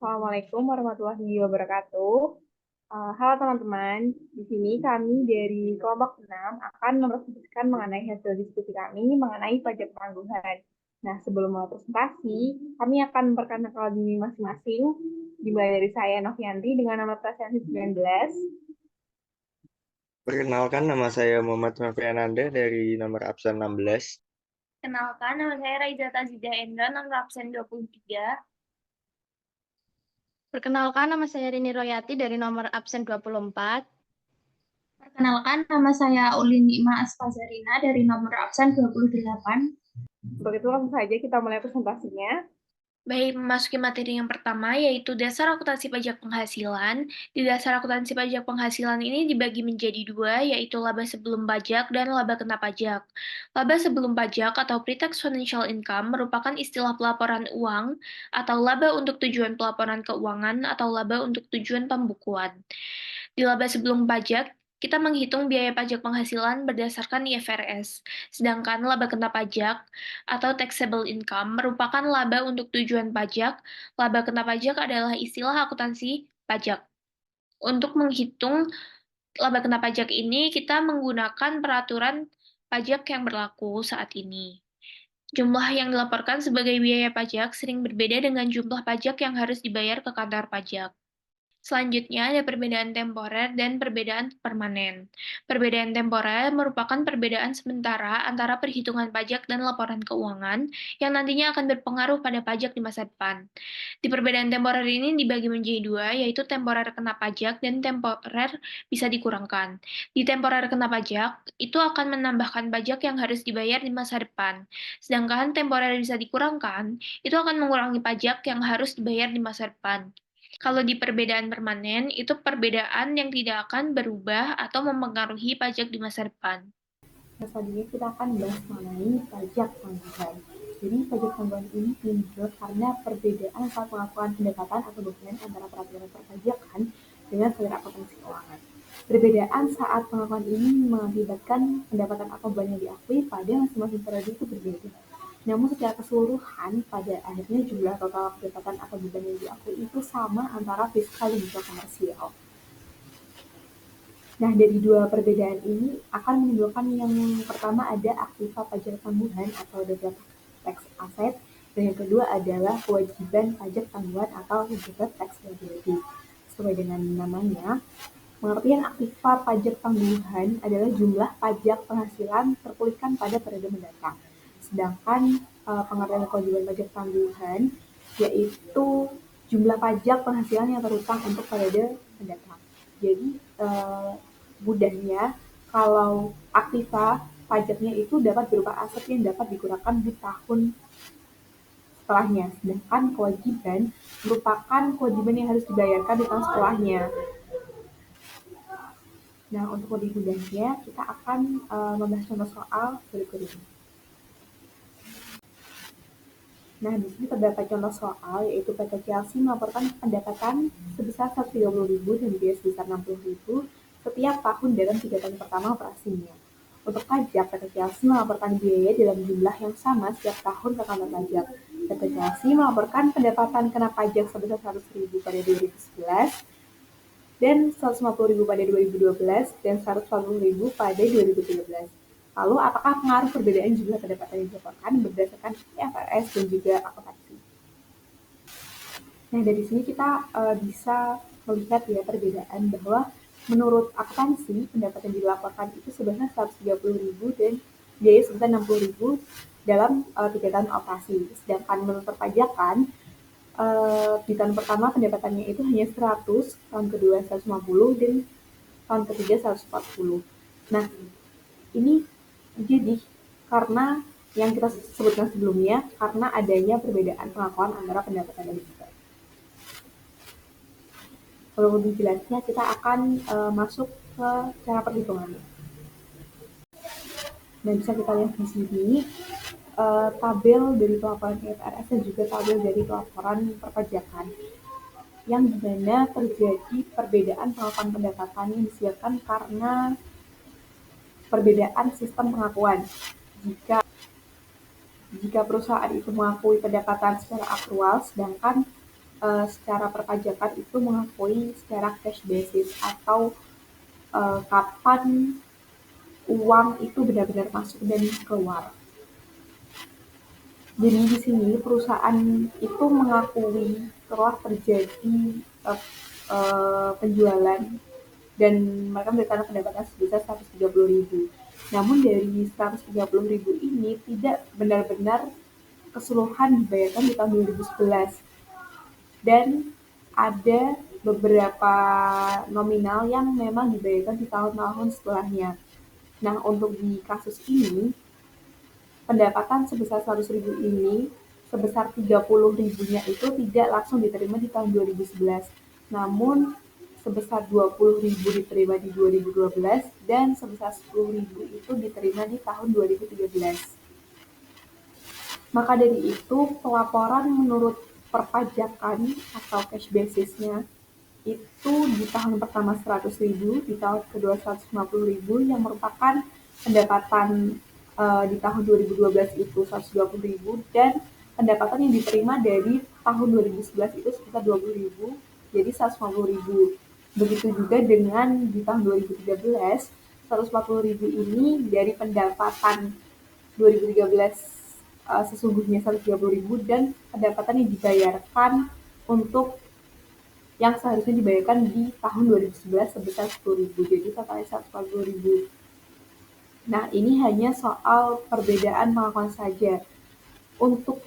Assalamualaikum warahmatullahi wabarakatuh. Halo teman-teman, di sini kami dari kelompok 6 akan mempresentasikan mengenai hasil diskusi kami mengenai pajak penangguhan. Nah, sebelum mulai presentasi, kami akan memperkenalkan diri masing-masing, dimulai dari saya Novianti dengan nomor presentasi 19. Perkenalkan, nama saya Muhammad Novi Ananda dari nomor absen 16. Kenalkan, nama saya Raiza Tazida Endra, nomor absen 23. Perkenalkan, nama saya Rini Royati dari nomor absen 24. Perkenalkan, nama saya Ulin Nima Asfazarina dari nomor absen 28. Untuk itu langsung saja kita mulai presentasinya. Baik, memasuki materi yang pertama, yaitu dasar akuntansi pajak penghasilan. Di dasar akuntansi pajak penghasilan ini dibagi menjadi dua, yaitu laba sebelum pajak dan laba kena pajak. Laba sebelum pajak atau pre-tax financial income merupakan istilah pelaporan uang atau laba untuk tujuan pelaporan keuangan atau laba untuk tujuan pembukuan. Di laba sebelum pajak, kita menghitung biaya pajak penghasilan berdasarkan IFRS, sedangkan laba kena pajak atau taxable income merupakan laba untuk tujuan pajak. Laba kena pajak adalah istilah akuntansi pajak. Untuk menghitung laba kena pajak ini, kita menggunakan peraturan pajak yang berlaku saat ini. Jumlah yang dilaporkan sebagai biaya pajak sering berbeda dengan jumlah pajak yang harus dibayar ke kantor pajak. Selanjutnya ada perbedaan temporer dan perbedaan permanen. Perbedaan temporer merupakan perbedaan sementara antara perhitungan pajak dan laporan keuangan yang nantinya akan berpengaruh pada pajak di masa depan. Di perbedaan temporer ini dibagi menjadi dua, yaitu temporer kena pajak dan temporer bisa dikurangkan. Di temporer kena pajak, itu akan menambahkan pajak yang harus dibayar di masa depan. Sedangkan temporer bisa dikurangkan, itu akan mengurangi pajak yang harus dibayar di masa depan. Kalau di perbedaan permanen, itu perbedaan yang tidak akan berubah atau mempengaruhi pajak di masa depan. Nah, selanjutnya kita akan bahas mengenai pajak tanggungan. Jadi pajak tanggungan ini muncul karena perbedaan saat pengakuan pendapatan atau dokumen antara peraturan perpajakan dengan standar akuntansi keuangan. Perbedaan saat pengakuan ini mengakibatkan pendapatan atau beban yang diakui pada masing-masing periode itu berbeda. Namun secara keseluruhan, pada akhirnya jumlah total pendapatan atau beban yang diakui itu sama antara fiskal dan juga komersial. Nah, dari dua perbedaan ini akan menimbulkan yang pertama ada aktiva pajak tanggungan atau deferred tax asset, dan yang kedua adalah kewajiban pajak tanggungan atau deferred tax liability. Sesuai dengan namanya, pengertian aktiva pajak tanggungan adalah jumlah pajak penghasilan terpulihkan pada periode mendatang. Sedangkan pengertian kewajiban pajak tanggungan yaitu jumlah pajak penghasilan yang terutang untuk periode mendatang. Jadi mudahnya kalau aktiva pajaknya itu dapat berupa aset yang dapat digunakan di tahun setelahnya, sedangkan kewajiban merupakan kewajiban yang harus dibayarkan di tahun setelahnya. Nah, untuk lebih mudahnya kita akan membahas contoh soal berikut ini. Nah, di sini terdapat contoh soal, yaitu PT Chelsea melaporkan pendapatan sebesar 130.000 dan biaya sebesar 60.000 setiap tahun dalam 3 tahun pertama operasinya. Untuk pajak, PT Chelsea melaporkan biaya dalam jumlah yang sama setiap tahun ke kantor pajak. PT Chelsea melaporkan pendapatan kena pajak sebesar 100.000 pada 2011, dan 150.000 pada 2012, dan 140.000 pada 2013. Lalu, apakah pengaruh perbedaan jumlah pendapatan yang dilaporkan berdasarkan IFRS dan juga akuntansi? Nah, dari sini kita bisa melihat ya perbedaan bahwa menurut akuntansi, pendapatan yang dilaporkan itu sebesar 130.000 dan biaya sebesar 60.000 dalam 3 tahun operasi. Sedangkan menurut perpajakan, di tahun pertama pendapatannya itu hanya 100, tahun kedua 150, dan tahun ketiga 140. Nah, ini jadi karena yang kita sebutkan sebelumnya, karena adanya perbedaan pengakuan antara pendapatan dan juga. Kalau lebih jelasnya, kita akan masuk ke cara perhitungannya. Nah, bisa kita lihat di sini tabel dari pelaporan IFRS dan juga tabel dari pelaporan perpajakan, yang dimana terjadi perbedaan pengakuan pendapatan yang disebabkan karena perbedaan sistem pengakuan. Jika perusahaan itu mengakui pendapatan secara akrual, sedangkan secara perpajakan itu mengakui secara cash basis atau kapan uang itu benar-benar masuk dan keluar. Jadi di sini perusahaan itu mengakui telah terjadi penjualan dan mereka mendapatkan pendapatan sebesar 130.000. Namun dari 130.000 ini tidak benar-benar keseluruhan dibayarkan di tahun 2011 dan ada beberapa nominal yang memang dibayarkan di tahun-tahun setelahnya. Nah, untuk di kasus ini pendapatan sebesar 100.000 ini sebesar 30.000-nya itu tidak langsung diterima di tahun 2011, namun sebesar 20.000 diterima di 2012 dan sebesar 10.000 itu diterima di tahun 2013. Maka dari itu pelaporan menurut perpajakan atau cash basisnya itu di tahun pertama 100.000, di tahun kedua 150.000 yang merupakan pendapatan di tahun 2012 itu 120.000 dan pendapatan yang diterima dari tahun 2011 itu sekitar 20.000 jadi 150.000. Begitu juga dengan di tahun 2013 140.000 ini dari pendapatan 2013 sesungguhnya 130.000 dan pendapatan yang dibayarkan untuk yang seharusnya dibayarkan di tahun 2011 sebesar 10.000, jadi totalnya 140.000. Nah, ini hanya soal perbedaan pengakuan saja. Untuk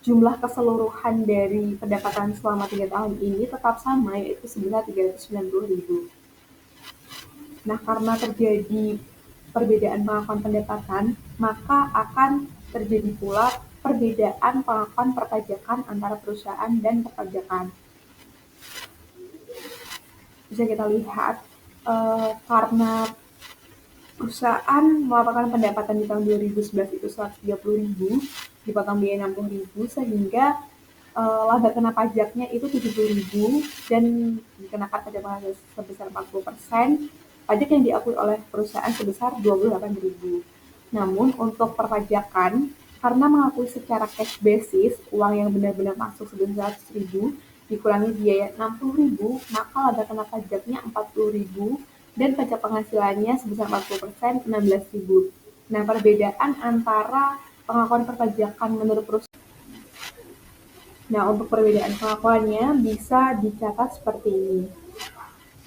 jumlah keseluruhan dari pendapatan selama 3 tahun ini tetap sama, yaitu sebesar 390.000. Nah, karena terjadi perbedaan pengakuan pendapatan, maka akan terjadi pula perbedaan pengakuan perpajakan antara perusahaan dan perpajakan. Bisa kita lihat karena perusahaan melaporkan pendapatan di tahun 2011 itu 130.000, dipotong biaya 60.000, sehingga laba kena pajaknya itu 70.000 dan dikenakan pajak penghasilan sebesar 40%, pajak yang diakui oleh perusahaan sebesar 28.000. Namun untuk perpajakan, karena mengakui secara cash basis uang yang benar-benar masuk sebesar 100.000 dikurangi biaya 60.000, maka laba kena pajaknya 40.000 dan pajak penghasilannya sebesar 40%, 16.000. Nah, perbedaan antara pengakuan perpajakan menurut perusahaan. Nah, untuk perbedaan pengakuannya bisa dicatat seperti ini.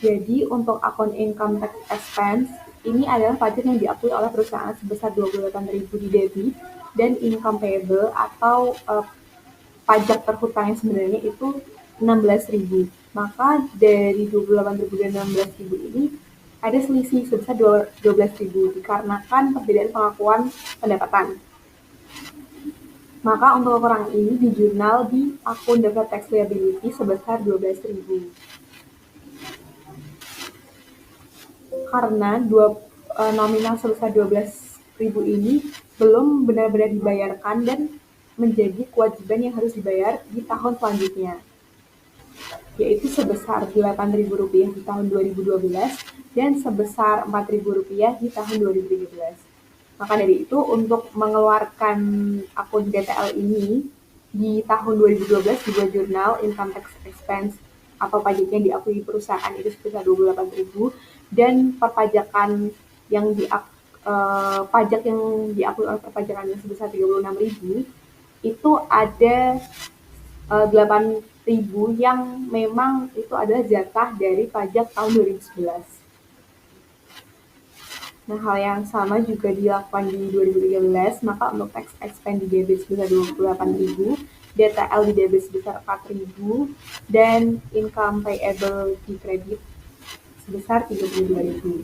Jadi, untuk akun income tax expense, ini adalah pajak yang diakui oleh perusahaan sebesar 28.000 di debit, dan income payable atau pajak terhutang yang sebenarnya itu 16.000. Maka dari 28.000 dan 16.000 ini ada selisih sebesar 12.000 dikarenakan perbedaan pengakuan pendapatan. Maka untuk ukuran ini di jurnal di akun deferred tax liability sebesar 12.000. Karena nominal sebesar 12.000 ini belum benar-benar dibayarkan dan menjadi kewajiban yang harus dibayar di tahun selanjutnya, yaitu sebesar Rp8.000 di tahun 2012 dan sebesar Rp4.000 di tahun 2013. Maka dari itu, untuk mengeluarkan akun DTL ini di tahun 2012 dibuat jurnal income tax expense atau pajak yang diakui perusahaan itu sebesar 28.000 dan perpajakan yang pajak yang diakui oleh perpajakan yang sebesar 36.000 itu ada 8.000 yang memang itu adalah jatah dari pajak tahun 2011. Nah, hal yang sama juga dilakukan di 2013, maka untuk tax expense di debit sebesar 28.000, DTL di debit sebesar 4.000, dan income payable di kredit sebesar 32.000.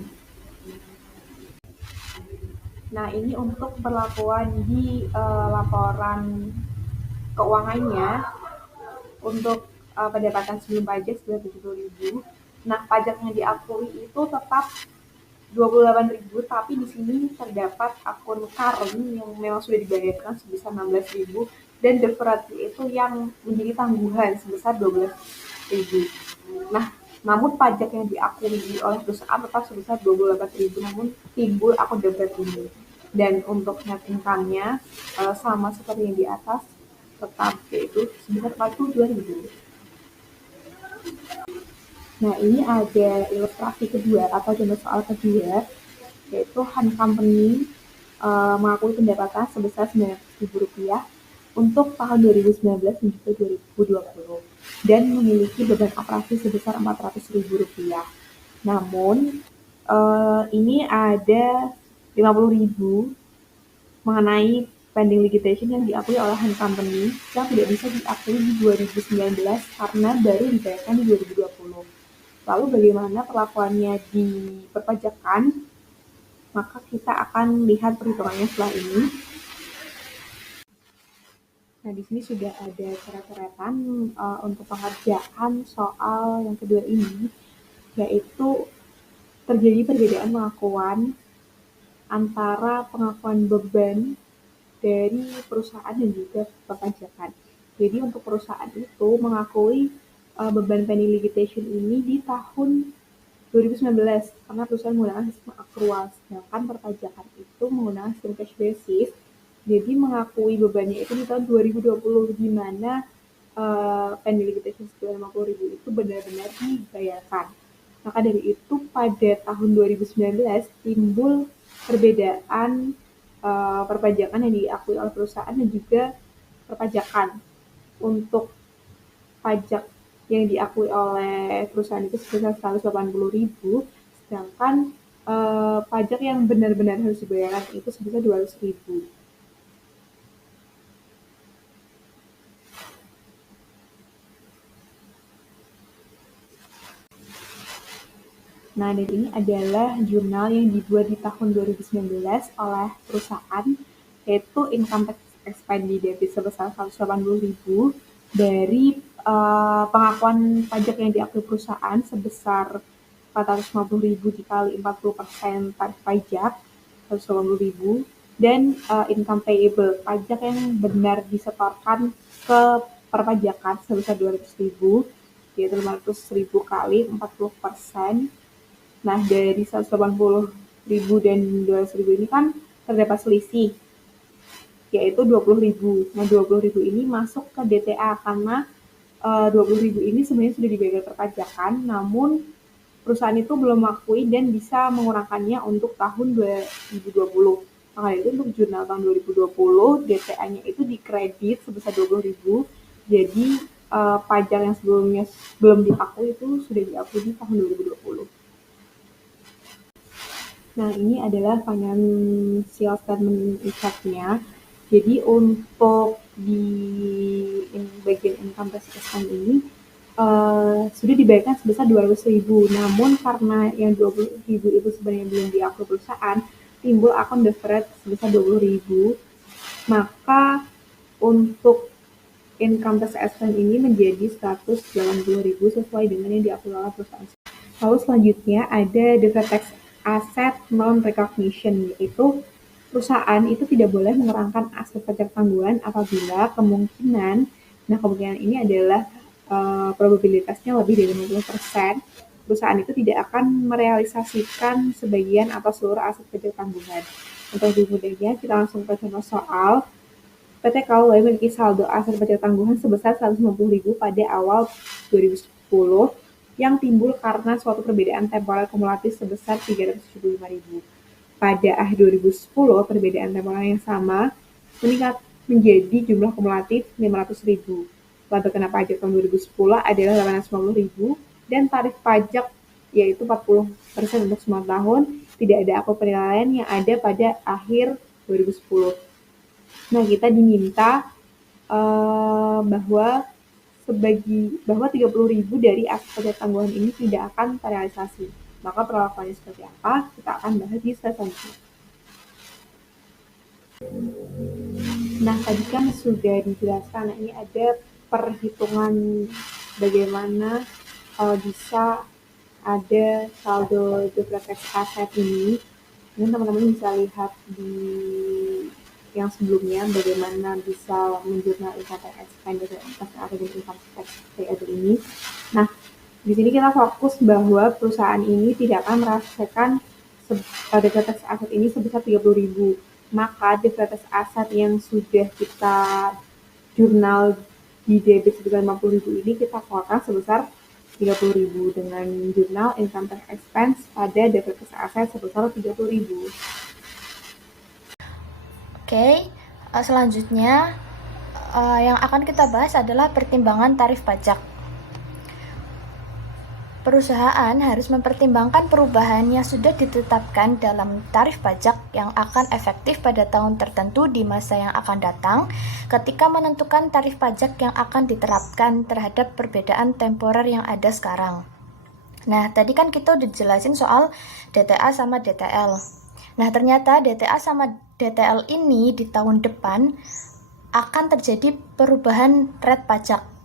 Nah, ini untuk perlakuan di laporan keuangannya untuk pendapatan sebelum pajak sebesar 70.000. Nah, pajak yang diakui itu tetap 28.000, tapi di sini terdapat akun current yang memang sudah dibayarkan sebesar 16.000 dan deferred itu yang menjadi tangguhan sebesar 12.000. Nah, namun pajak yang diakui oleh perusahaan tetap sebesar 28.000, namun timbul akun deferred ini. Dan untuk net income-nya sama seperti yang di atas, tetap yaitu sebesar 42.000. Nah, ini ada ilustrasi kedua atau contoh soal kedua, yaitu Han Company mengakui pendapatan sebesar Rp900.000 untuk tahun 2019 dan juga 2020 dan memiliki beban operasi sebesar Rp400.000. Namun, ini ada 50.000 mengenai pending liquidation yang diakui oleh Han Company yang tidak bisa diakui di 2019 karena baru dibayarkan di 2020. Lalu bagaimana perlakuannya di perpajakan? Maka kita akan lihat perhitungannya setelah ini. Nah, di sini sudah ada coret-coretan untuk pengerjaan soal yang kedua ini, yaitu terjadi perbedaan pengakuan antara pengakuan beban dari perusahaan dan juga perpajakan. Jadi untuk perusahaan itu mengakui beban pending liquidation ini di tahun 2019 karena perusahaan menggunakan sistem akrual, sedangkan perpajakan itu menggunakan sistem cash basis. Jadi mengakui bebannya itu di tahun 2020 di mana pending liquidation sebesar 50.000 itu benar-benar dibayarkan. Maka dari itu pada tahun 2019 timbul perbedaan perpajakan yang diakui oleh perusahaan dan juga perpajakan. Untuk pajak yang diakui oleh perusahaan itu sebesar 180.000, sedangkan pajak yang benar-benar harus dibayarkan itu sebesar 200.000. Nah, dan ini adalah jurnal yang dibuat di tahun 2019 oleh perusahaan, yaitu income tax expense di debit sebesar 180.000 dari pengakuan pajak yang diakui perusahaan sebesar 450.000 dikali 40% tarif pajak 180.000 dan income payable pajak yang benar disetorkan ke perpajakan sebesar 200.000 yaitu 500.000 kali 40%. Nah, dari 180.000 dan 200.000 ini kan terdapat selisih, yaitu 20.000. Nah, 20.000 ini masuk ke DTA karena 20.000 ini sebenarnya sudah dibayar perpajakan, namun perusahaan itu belum mengakui dan bisa mengurangkannya untuk tahun 2020. Maka itu untuk jurnal tahun 2020, DTA-nya itu dikredit sebesar 20.000, jadi pajak yang sebelumnya belum diakui itu sudah diakui di tahun 2020. Nah, ini adalah financial statement effect-nya. Jadi untuk di bagian income tax expense ini sudah dibayarkan sebesar 200.000. Namun karena yang 20.000 itu sebenarnya belum diakui perusahaan, timbul akun deferred sebesar 20.000. Maka untuk income tax expense ini menjadi 180.000 sesuai dengan yang diakui oleh perusahaan. Lalu selanjutnya ada deferred tax asset non-recognition, yaitu perusahaan itu tidak boleh mengurangkan aset pajak tanggungan apabila kemungkinan ini adalah probabilitasnya lebih dari 50%, perusahaan itu tidak akan merealisasikan sebagian atau seluruh aset pajak tanggungan. Untuk lebih mudahnya, kita langsung ke contoh soal. PT KAU memiliki saldo aset pajak tanggungan sebesar 150.000 pada awal 2010 yang timbul karena suatu perbedaan temporal kumulatif sebesar 375.000. Pada akhir 2010, perbedaan temporal yang sama meningkat menjadi jumlah kumulatif 500.000. Laba kena pajak tahun 2010 adalah 850.000 dan tarif pajak yaitu 40% untuk semua tahun, tidak ada akun penilaian yang ada pada akhir 2010. Nah, kita diminta bahwa 30.000 dari aset pajak tanggungan ini tidak akan terrealisasi. Maka perlakuannya seperti apa? Kita akan bahas di slide selanjutnya. Nah, tadi kan sudah dijelaskan, ini ada perhitungan bagaimana bisa ada saldo deferred tax asset ini. Dan teman-teman bisa lihat di yang sebelumnya bagaimana bisa menjurnal income tax expense atau income tax payable ini. Nah, di sini kita fokus bahwa perusahaan ini tidak akan merasakan deferred tax asset ini sebesar 30.000. Maka deferred tax asset yang sudah kita jurnal di debit sebesar 50.000 ini kita keluarkan sebesar 30.000 dengan jurnal income tax expense pada deferred tax asset sebesar 30.000. Oke, selanjutnya yang akan kita bahas adalah pertimbangan tarif pajak. Perusahaan harus mempertimbangkan perubahan yang sudah ditetapkan dalam tarif pajak yang akan efektif pada tahun tertentu di masa yang akan datang ketika menentukan tarif pajak yang akan diterapkan terhadap perbedaan temporer yang ada sekarang. Nah, tadi kan kita udah jelasin soal DTA sama DTL. Nah, ternyata DTA sama DTL ini di tahun depan akan terjadi perubahan rate pajak.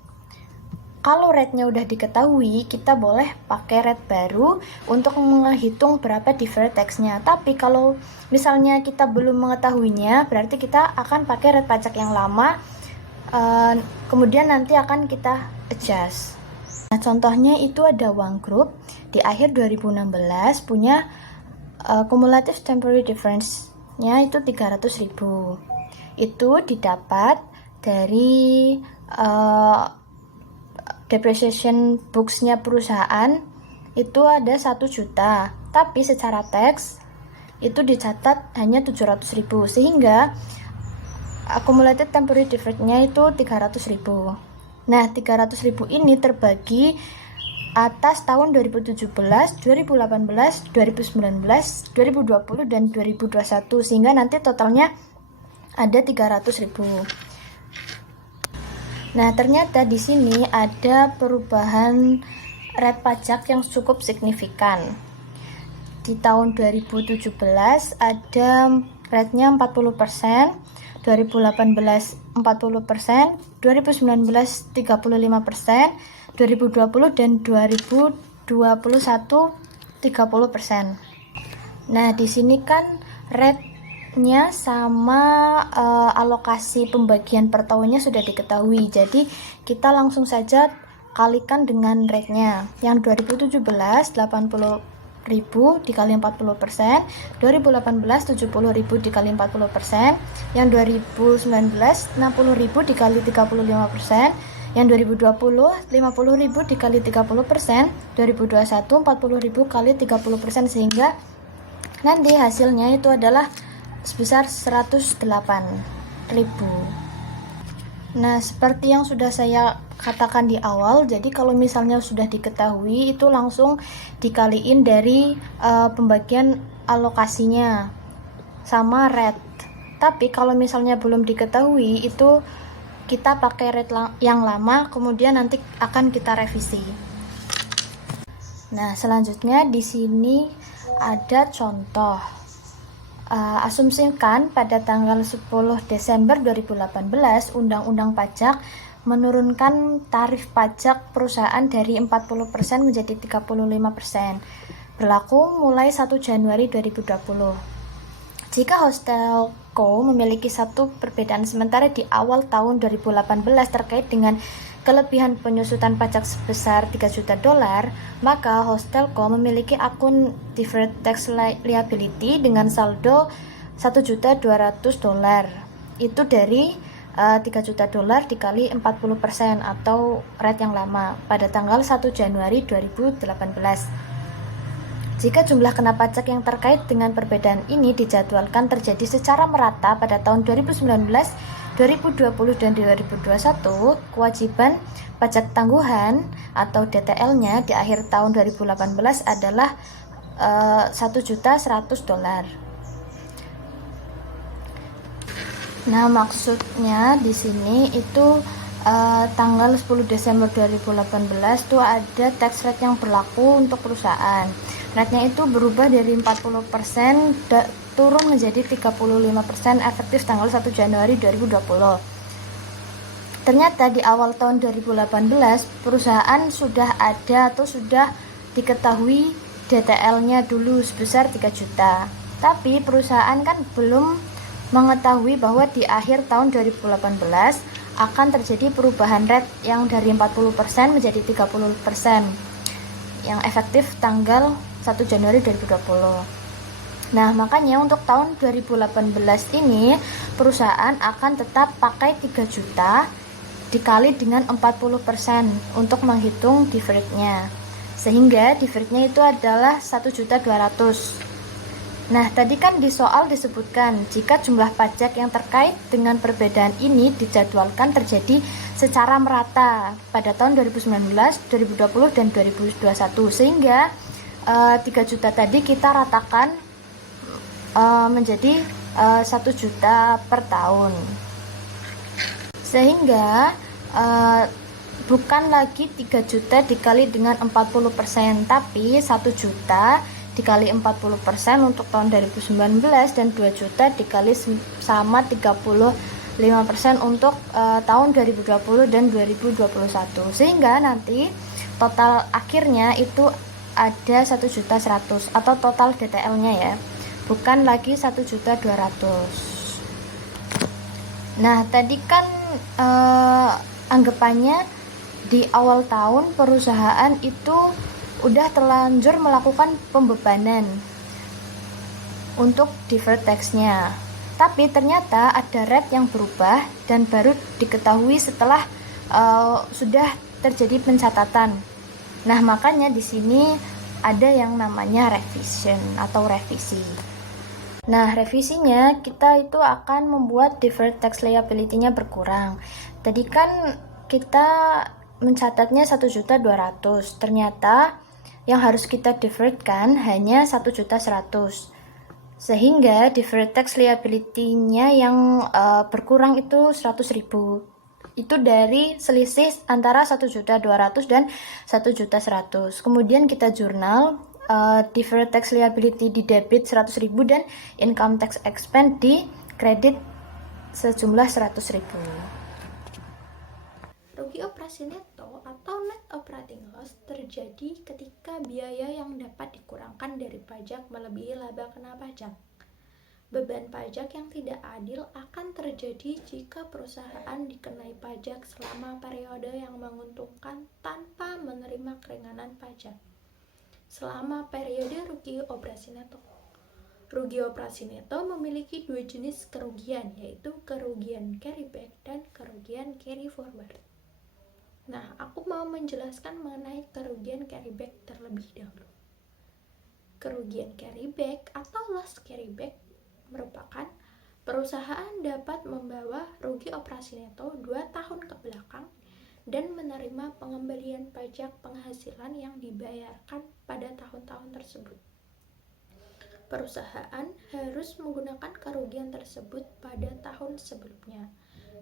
Kalau rate-nya udah diketahui, kita boleh pakai rate baru untuk menghitung berapa deferred tax-nya. Tapi kalau misalnya kita belum mengetahuinya, berarti kita akan pakai rate pajak yang lama, kemudian nanti akan kita adjust. Nah, contohnya itu ada One Group di akhir 2016 punya cumulative temporary difference-nya itu 300.000. Itu didapat dari depreciation books-nya perusahaan itu ada 1 juta, tapi secara tax itu dicatat hanya 700.000, sehingga accumulated temporary deferred-nya itu 300.000. Nah, 300.000 ini terbagi atas tahun 2017, 2018, 2019, 2020, dan 2021, sehingga nanti totalnya ada 300.000. Nah, ternyata di sini ada perubahan rate pajak yang cukup signifikan. Di tahun 2017 ada rate-nya 40%, 2018 40%, 2019 35%, 2020 dan 2021 30%. Nah, di sini kan rate-nya sama alokasi pembagian per tahunnya sudah diketahui. Jadi, kita langsung saja kalikan dengan rate-nya. Yang 2017 80.000 dikali 40%, 2018 70.000 dikali 40%, yang 2019 60.000 dikali 35%, yang 2020 50.000 dikali 30%, 2021 40.000 kali 30%, sehingga nanti hasilnya itu adalah sebesar 108.000. Nah, seperti yang sudah saya katakan di awal, jadi kalau misalnya sudah diketahui itu langsung dikaliin dari pembagian alokasinya sama rate. Tapi kalau misalnya belum diketahui itu kita pakai rate yang lama, kemudian nanti akan kita revisi. Nah, selanjutnya di sini ada contoh. Asumsikan pada tanggal 10 Desember 2018 Undang-Undang Pajak menurunkan tarif pajak perusahaan dari 40% menjadi 35%, berlaku mulai 1 Januari 2020. Jika Hostelco memiliki satu perbedaan sementara di awal tahun 2018 terkait dengan kelebihan penyusutan pajak sebesar $3 juta, maka Hostelco memiliki akun deferred tax liability dengan saldo $1.200.000. Itu dari $3 juta dikali 40% atau rate yang lama pada tanggal 1 Januari 2018. Jika jumlah kena pajak yang terkait dengan perbedaan ini dijadwalkan terjadi secara merata pada tahun 2019, 2020 dan 2021, kewajiban pajak tangguhan atau DTL-nya di akhir tahun 2018 adalah $1.100.000. Nah, maksudnya di sini itu tanggal 10 Desember 2018 tuh ada tax rate yang berlaku untuk perusahaan. Rate-nya itu berubah dari 40% turun menjadi 35% efektif tanggal 1 Januari 2020. Ternyata di awal tahun 2018 perusahaan sudah ada atau sudah diketahui DTL-nya dulu sebesar 3 juta. Tapi perusahaan kan belum mengetahui bahwa di akhir tahun 2018 akan terjadi perubahan rate yang dari 40% menjadi 30% yang efektif tanggal 1 Januari 2020. Nah, makanya untuk tahun 2018 ini perusahaan akan tetap pakai 3 juta dikali dengan 40% untuk menghitung deferred-nya. Sehingga deferred-nya itu adalah 1.200.000. Nah, tadi kan di soal disebutkan jika jumlah pajak yang terkait dengan perbedaan ini dijadwalkan terjadi secara merata pada tahun 2019, 2020, dan 2021. Sehingga 3 juta tadi kita ratakan menjadi 1 juta per tahun. Sehingga bukan lagi 3 juta dikali dengan 40%, tapi 1 juta dikali 40% untuk tahun 2019 dan 2 juta dikali sama 35% untuk tahun 2020 dan 2021. Sehingga nanti total akhirnya itu ada 1.100.000 atau total DTL-nya ya, bukan lagi 1.200.000. Nah, tadi kan anggapannya di awal tahun perusahaan itu udah terlanjur melakukan pembebanan untuk deferred tax-nya. Tapi ternyata ada rate yang berubah dan baru diketahui setelah sudah terjadi pencatatan. Nah, makanya di sini ada yang namanya revision atau revisi. Nah, revisinya kita itu akan membuat deferred tax liability-nya berkurang. Tadi kan kita mencatatnya 1.200.000. Ternyata yang harus kita deferred kan hanya 1.100.000. Sehingga deferred tax liability-nya yang berkurang itu 100.000. Itu dari selisih antara 1.200.000 dan 1.100.000. Kemudian kita jurnal deferred tax liability di debit 100.000 dan income tax expense di kredit sejumlah 100.000. Rugi operasi neto atau net operating loss terjadi ketika biaya yang dapat dikurangkan dari pajak melebihi laba kena pajak. Beban pajak yang tidak adil akan terjadi jika perusahaan dikenai pajak selama periode yang menguntungkan tanpa menerima keringanan pajak. Selama periode rugi operasi neto. Rugi operasi neto memiliki dua jenis kerugian, yaitu kerugian carryback dan kerugian carry forward. Nah, aku mau menjelaskan mengenai kerugian carryback terlebih dahulu. Kerugian carryback atau loss carryback merupakan perusahaan dapat membawa rugi operasi neto 2 tahun ke belakang dan menerima pengembalian pajak penghasilan yang dibayarkan pada tahun-tahun tersebut. Perusahaan harus menggunakan kerugian tersebut pada tahun sebelumnya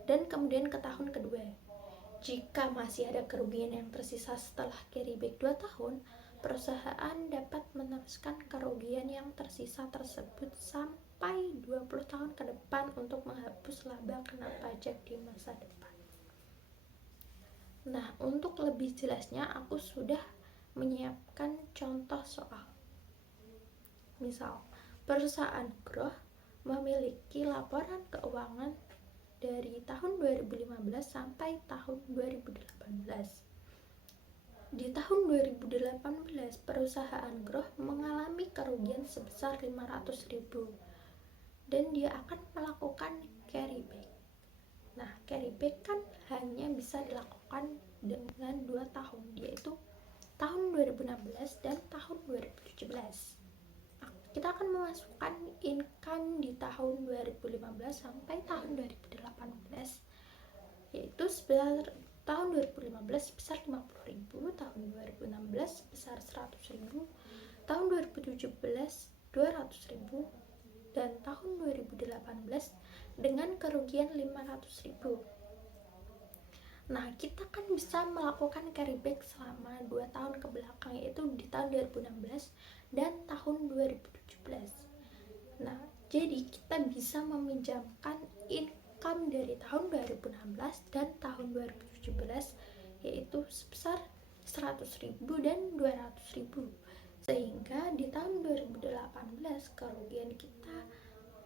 dan kemudian ke tahun kedua. Jika masih ada kerugian yang tersisa setelah carryback 2 tahun, perusahaan dapat meneruskan kerugian yang tersisa tersebut sampai 20 tahun ke depan untuk menghapus laba kena pajak di masa depan. Nah, untuk lebih jelasnya aku sudah menyiapkan contoh soal. Misal, perusahaan Groh memiliki laporan keuangan dari tahun 2015 sampai tahun 2018. Di tahun 2018, perusahaan Groh mengalami kerugian sebesar 500.000 dan dia akan melakukan carryback. Nah, carryback kan hanya bisa dilakukan dengan 2 tahun, yaitu tahun 2016 dan tahun 2017. Kita akan memasukkan income di tahun 2015 sampai tahun 2018, yaitu sebesar tahun 2015 sebesar 50.000, tahun 2016 sebesar 100.000, tahun 2017 200.000, dan tahun 2018 dengan kerugian 500.000. Nah, kita kan bisa melakukan carryback selama 2 tahun ke belakang, yaitu di tahun 2016 dan tahun 2017. Nah, jadi kita bisa meminjamkan income dari tahun 2016 dan tahun 2017, yaitu sebesar 100.000 dan 200.000. Sehingga di tahun 2018 kerugian kita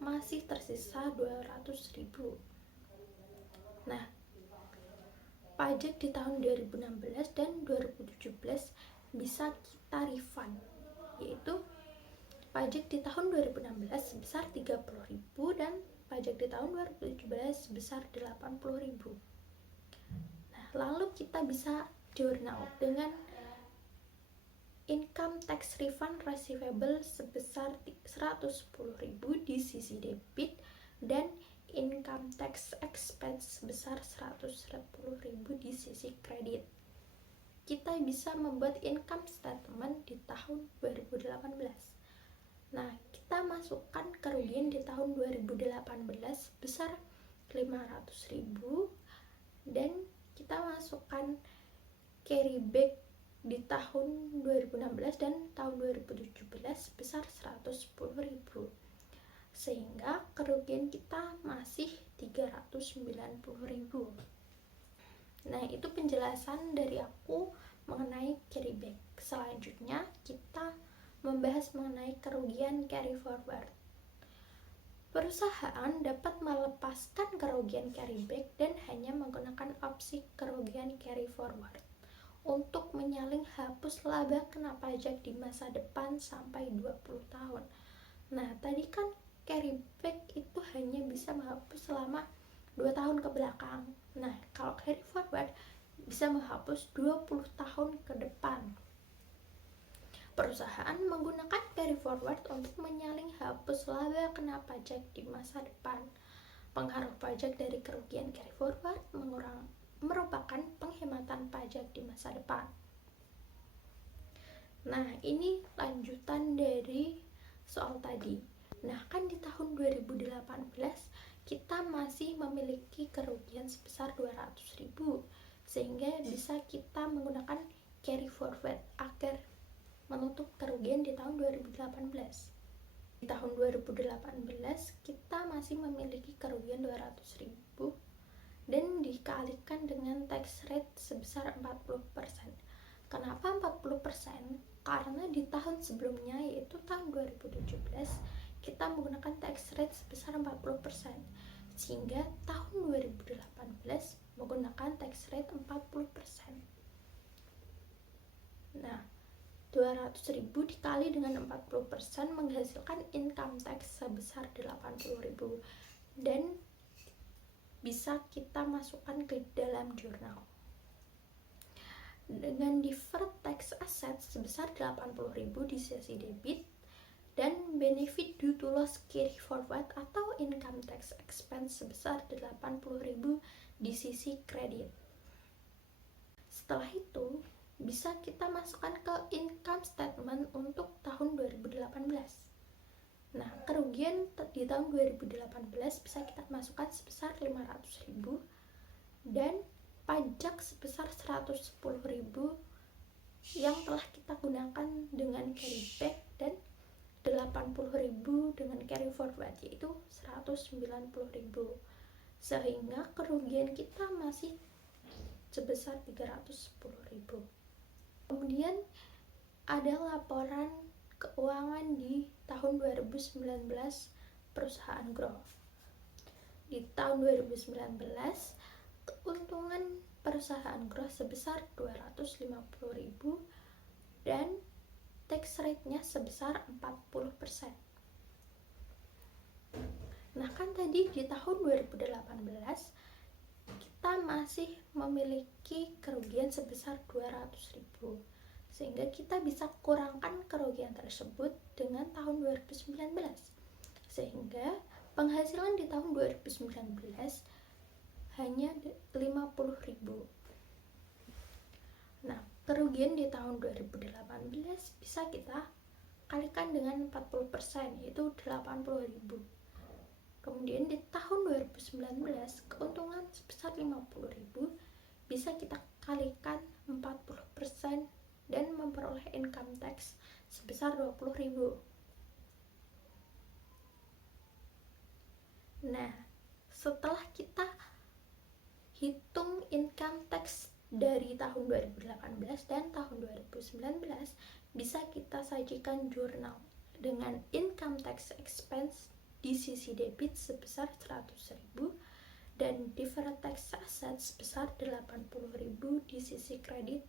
masih tersisa 200.000. Nah, pajak di tahun 2016 dan 2017 bisa kita refund, yaitu pajak di tahun 2016 sebesar 30.000 dan pajak di tahun 2017 sebesar 80.000. lalu kita bisa jurnal dengan income tax refund receivable sebesar 110.000 di sisi debit dan income tax expense sebesar 110.000 di sisi kredit. Kita bisa membuat income statement di tahun 2018. Nah, kita masukkan kerugian di tahun 2018 sebesar 500.000 dan kita masukkan carry back di tahun 2016 dan tahun 2017 sebesar 110.000, sehingga kerugian kita masih 390.000. Nah, itu penjelasan dari aku mengenai carry back. Selanjutnya kita membahas mengenai kerugian carry forward. Perusahaan dapat melepaskan kerugian carry back dan hanya menggunakan opsi kerugian carry forward untuk menyalin hapus laba kena pajak di masa depan sampai 20 tahun. Nah, tadi kan carry back itu hanya bisa menghapus selama 2 tahun ke belakang. Nah, kalau carry forward bisa menghapus 20 tahun ke depan. Perusahaan menggunakan carry forward untuk menyaling hapus laba kena pajak di masa depan. Pengaruh pajak dari kerugian carry forward merupakan penghematan pajak di masa depan. Nah, ini lanjutan dari soal tadi. Nah, kan di tahun 2018 kita masih memiliki kerugian sebesar 200.000, sehingga bisa kita menggunakan carry forward agar menutup kerugian di tahun 2018. Di tahun 2018 kita masih memiliki kerugian 200.000 dan dikalikan dengan tax rate sebesar 40%. Kenapa 40%? Karena di tahun sebelumnya, yaitu tahun 2017, kita menggunakan tax rate sebesar 40%, sehingga tahun 2018 menggunakan tax rate 40%. Nah, 200.000 dikali dengan 40% menghasilkan income tax sebesar 80.000 dan bisa kita masukkan ke dalam jurnal. Dengan deferred tax asset sebesar 80.000 di sisi debit dan benefit due to loss carry forward atau income tax expense sebesar 80.000 di sisi kredit. Setelah itu, bisa kita masukkan ke income statement untuk tahun 2018. Nah, kerugian di tahun 2018 bisa kita masukkan sebesar 500.000 dan pajak sebesar 110.000 yang telah kita gunakan dengan carry back dan 80.000 dengan carry forward, yaitu 190.000, sehingga kerugian kita masih sebesar 310.000. Kemudian ada laporan keuangan di tahun 2019 perusahaan growth. Di tahun 2019 keuntungan perusahaan growth sebesar 250.000 dan tax rate-nya sebesar 40%. Nah, kan tadi di tahun 2018 kita masih memiliki kerugian sebesar 200.000, sehingga kita bisa kurangkan kerugian tersebut dengan tahun 2019, sehingga penghasilan di tahun 2019 hanya 50.000. Nah, kerugian di tahun 2018 bisa kita kalikan dengan 40%, yaitu 80.000. Kemudian di tahun 2019 keuntungan sebesar 50.000 bisa kita kalikan 40% dan memperoleh income tax sebesar 20.000. Nah, setelah kita hitung income tax dari tahun 2018 dan tahun 2019, bisa kita sajikan jurnal dengan income tax expense di sisi debit sebesar 100.000 dan deferred tax asset sebesar 80.000 di sisi kredit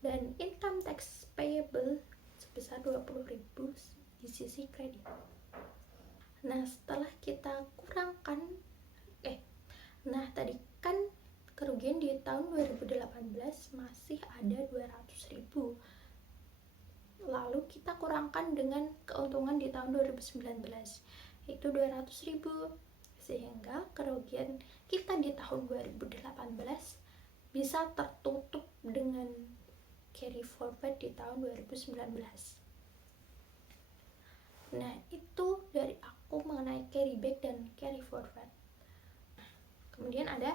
dan income tax payable sebesar 20.000 di sisi kredit. Nah, setelah kita kurangkan tadi kan kerugian di tahun 2018 masih ada 200.000. Lalu kita kurangkan dengan keuntungan di tahun 2019, yaitu 200.000. Sehingga kerugian kita di tahun 2018 bisa tertutup dengan carry forward di tahun 2019. Nah, itu dari aku mengenai carry back dan carry forward. Kemudian ada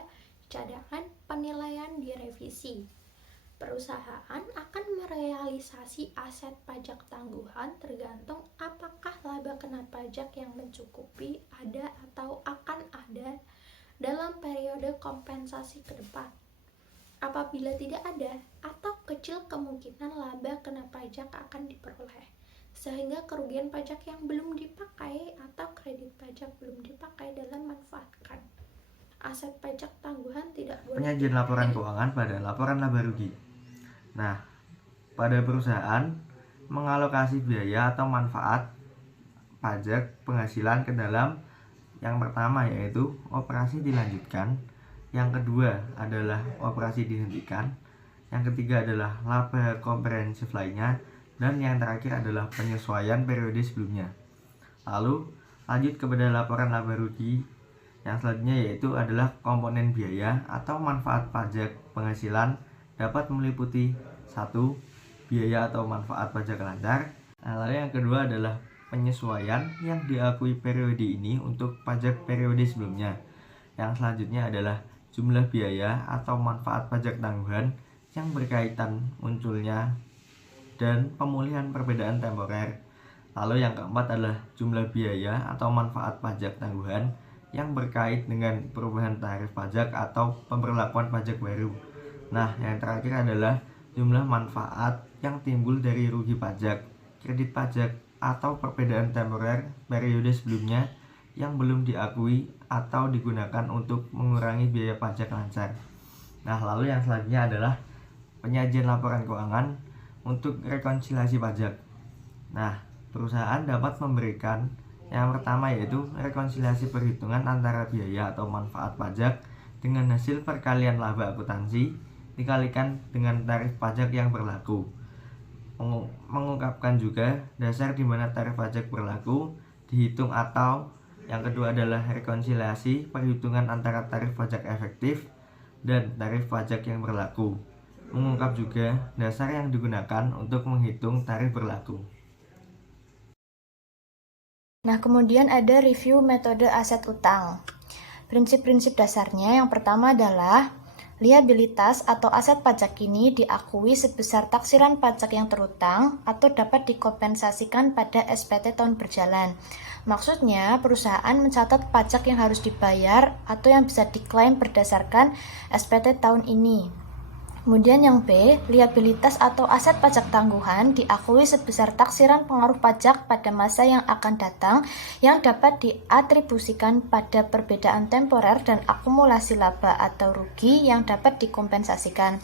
cadangan penilaian direvisi. Perusahaan akan merealisasi aset pajak tangguhan tergantung apakah laba kena pajak yang mencukupi ada atau akan ada dalam periode kompensasi ke depan. Apabila tidak ada atau kecil kemungkinan laba kena pajak akan diperoleh, sehingga kerugian pajak yang belum dipakai atau kredit pajak belum dipakai dalam manfaatkan aset pajak tangguhan tidak boleh. Penyajian laporan keuangan pada laporan laba rugi. Nah, pada perusahaan mengalokasi biaya atau manfaat pajak penghasilan ke dalam yang pertama yaitu operasi dilanjutkan, yang kedua adalah operasi dihentikan, yang ketiga adalah laba komprehensif lainnya, dan yang terakhir adalah penyesuaian periode sebelumnya. Lalu lanjut kepada laporan laba rugi. Yang selanjutnya yaitu adalah komponen biaya atau manfaat pajak penghasilan dapat meliputi 1. Biaya atau manfaat pajak lancar. Lalu yang kedua adalah penyesuaian yang diakui periode ini untuk pajak periode sebelumnya. Yang selanjutnya adalah jumlah biaya atau manfaat pajak tangguhan yang berkaitan munculnya dan pemulihan perbedaan temporer. Lalu yang keempat adalah jumlah biaya atau manfaat pajak tangguhan yang berkait dengan perubahan tarif pajak atau pemberlakuan pajak baru. Nah, yang terakhir adalah jumlah manfaat yang timbul dari rugi pajak, kredit pajak, atau perbedaan temporer periode sebelumnya yang belum diakui atau digunakan untuk mengurangi biaya pajak lancar. Nah, lalu yang selanjutnya adalah penyajian laporan keuangan untuk rekonsiliasi pajak. Nah, perusahaan dapat memberikan yang pertama yaitu rekonsiliasi perhitungan antara biaya atau manfaat pajak dengan hasil perkalian laba akuntansi dikalikan dengan tarif pajak yang berlaku. Mengungkapkan juga dasar di mana tarif pajak berlaku dihitung, atau yang kedua adalah rekonsiliasi perhitungan antara tarif pajak efektif dan tarif pajak yang berlaku. Mengungkap juga dasar yang digunakan untuk menghitung tarif berlaku. Nah, kemudian ada review metode aset utang. Prinsip-prinsip dasarnya yang pertama adalah liabilitas atau aset pajak ini diakui sebesar taksiran pajak yang terutang atau dapat dikompensasikan pada SPT tahun berjalan. Maksudnya, perusahaan mencatat pajak yang harus dibayar atau yang bisa diklaim berdasarkan SPT tahun ini. Kemudian yang B, liabilitas atau aset pajak tangguhan diakui sebesar taksiran pengaruh pajak pada masa yang akan datang yang dapat diatribusikan pada perbedaan temporer dan akumulasi laba atau rugi yang dapat dikompensasikan.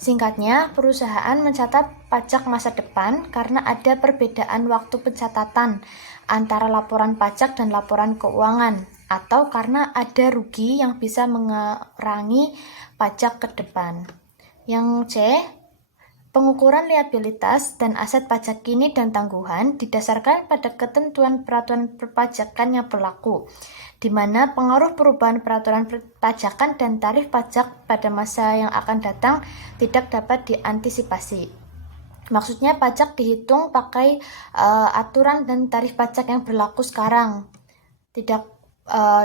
Singkatnya, perusahaan mencatat pajak masa depan karena ada perbedaan waktu pencatatan antara laporan pajak dan laporan keuangan, atau karena ada rugi yang bisa mengurangi pajak ke depan. Yang C, pengukuran liabilitas dan aset pajak kini dan tangguhan didasarkan pada ketentuan peraturan perpajakan yang berlaku, di mana pengaruh perubahan peraturan perpajakan dan tarif pajak pada masa yang akan datang tidak dapat diantisipasi. Maksudnya pajak dihitung pakai aturan dan tarif pajak yang berlaku sekarang. Tidak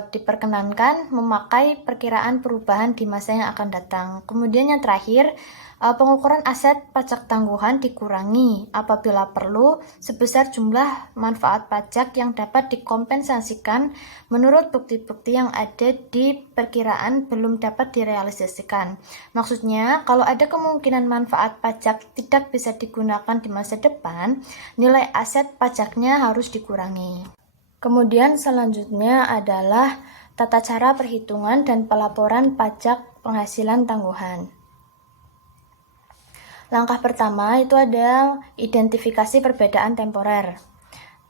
diperkenankan memakai perkiraan perubahan di masa yang akan datang. Kemudian yang terakhir, pengukuran aset pajak tangguhan dikurangi apabila perlu sebesar jumlah manfaat pajak yang dapat dikompensasikan menurut bukti-bukti yang ada di perkiraan belum dapat direalisasikan. Maksudnya, kalau ada kemungkinan manfaat pajak tidak bisa digunakan di masa depan, nilai aset pajaknya harus dikurangi. Kemudian selanjutnya adalah tata cara perhitungan dan pelaporan pajak penghasilan tangguhan. Langkah pertama itu ada identifikasi perbedaan temporer.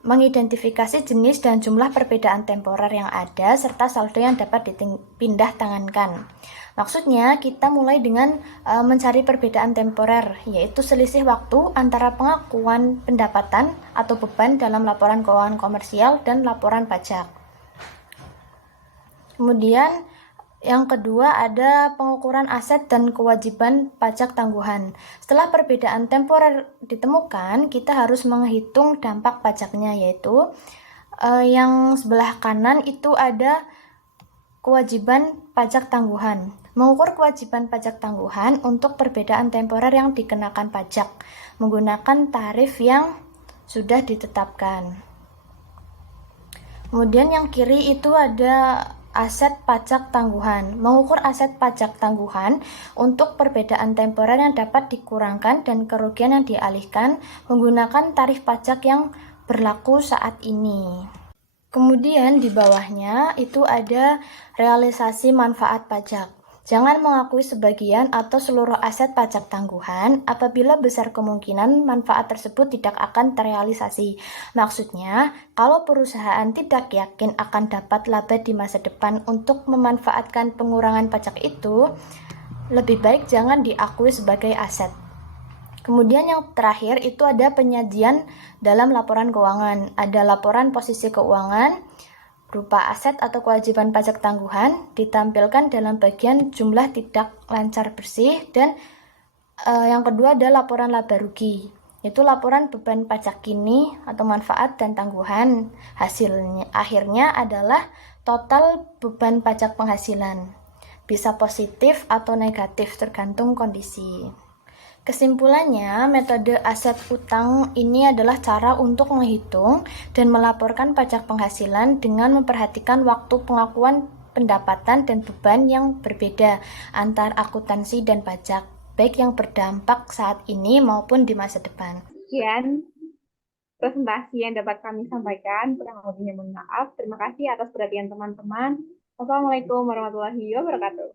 mengidentifikasi jenis dan jumlah perbedaan temporer yang ada, serta saldo yang dapat dipindah tangankan. Maksudnya, kita mulai dengan mencari perbedaan temporer, yaitu selisih waktu antara pengakuan pendapatan atau beban dalam laporan keuangan komersial dan laporan pajak. Kemudian, yang kedua ada pengukuran aset dan kewajiban pajak tangguhan. Setelah perbedaan temporer ditemukan, kita harus menghitung dampak pajaknya, yaitu yang sebelah kanan itu ada kewajiban pajak tangguhan. Mengukur kewajiban pajak tangguhan untuk perbedaan temporer yang dikenakan pajak menggunakan tarif yang sudah ditetapkan. Kemudian yang kiri itu ada aset pajak tangguhan. Mengukur aset pajak tangguhan untuk perbedaan temporer yang dapat dikurangkan dan kerugian yang dialihkan menggunakan tarif pajak yang berlaku saat ini. Kemudian di bawahnya itu ada realisasi manfaat pajak. Jangan mengakui sebagian atau seluruh aset pajak tangguhan apabila besar kemungkinan manfaat tersebut tidak akan terrealisasi. Maksudnya, kalau perusahaan tidak yakin akan dapat laba di masa depan untuk memanfaatkan pengurangan pajak itu, lebih baik jangan diakui sebagai aset. Kemudian yang terakhir itu ada penyajian dalam laporan keuangan. Ada laporan posisi keuangan berupa aset atau kewajiban pajak tangguhan ditampilkan dalam bagian jumlah tidak lancar bersih, dan yang kedua ada laporan laba rugi, yaitu laporan beban pajak kini atau manfaat dan tangguhan. Hasilnya akhirnya adalah total beban pajak penghasilan. Bisa positif atau negatif tergantung kondisi. Kesimpulannya, metode aset utang ini adalah cara untuk menghitung dan melaporkan pajak penghasilan dengan memperhatikan waktu pengakuan pendapatan dan beban yang berbeda antar akuntansi dan pajak, baik yang berdampak saat ini maupun di masa depan. Sekian presentasi yang dapat kami sampaikan. Kurang lebihnya mohon maaf. Terima kasih atas perhatian teman-teman. Wassalamualaikum warahmatullahi wabarakatuh.